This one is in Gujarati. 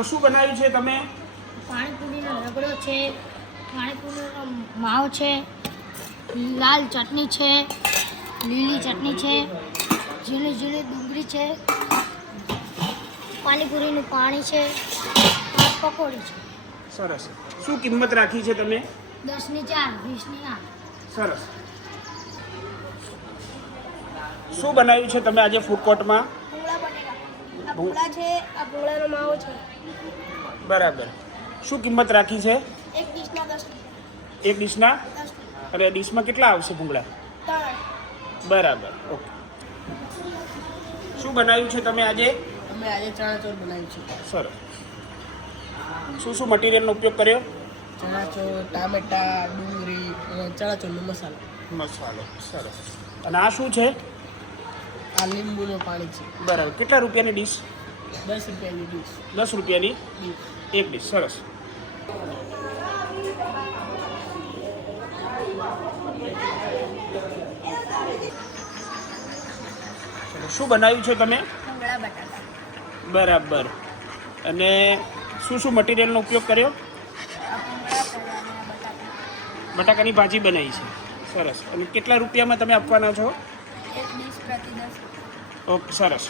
ચલો શું બનાવ્યું છે તમે? પાણીપુરીનો રગડો છે, પાણીપુરીનો માવો છે, લાલ ચટણી છે, લીલી ચટણી છે, ઝીણી ઝીણી ડુંગળી છે, પાણીપુરીનું પાણી છે, પકોડી છે. સરસ. શું કિંમત રાખી છે તમે? 10ની 4, 20ની 8. સરસ. શું બનાવ્યું છે તમે આજે ફૂડ કોર્ટમાં? ભૂંગળા બટેકા. આ ભૂંગળા છે, આ ભૂંગળાનો માવો છે. બરાબર. શું કિંમત રાખી છે? એક ડીશના 10 રૂપિયા. એક ડીશના? 10 રૂપિયા. અને ડીશમાં કેટલા આવશે ભૂંગળા? 3. બરાબર. ઓકે. શું બનાવ્યું છે તમે આજે? અમે આજે ચણાચોર બનાવ્યું છે. સરસ. શું મટીરિયલનો ઉપયોગ કર્યો? ચણાચોર, ટામેટા, ડુંગળી અને ચણાચોરનો મસાલો. મસાલો. સરસ. અને આ શું છે? આ લીંબુનું પાણી છે. બરાબર. કેટલા રૂપિયાની ડીશ? 10 રૂપિયાની ડીશ. 10 રૂપિયાની ડીશ. એક ડીશ. સરસ. ચલો, શું બનાવ્યું છે તમે? ભૂંગળા બટાકા. બરાબર. અને શું મટીરિયલનો ઉપયોગ કર્યો? આ ભૂંગળા ચણાના બટાકા. બટાકાની ભાજી બનાવી છે. સરસ. અને કેટલા રૂપિયામાં તમે આપવાના છો? એક ડીશ પ્રતિ 10 રૂપિયા. ઓકે, સરસ.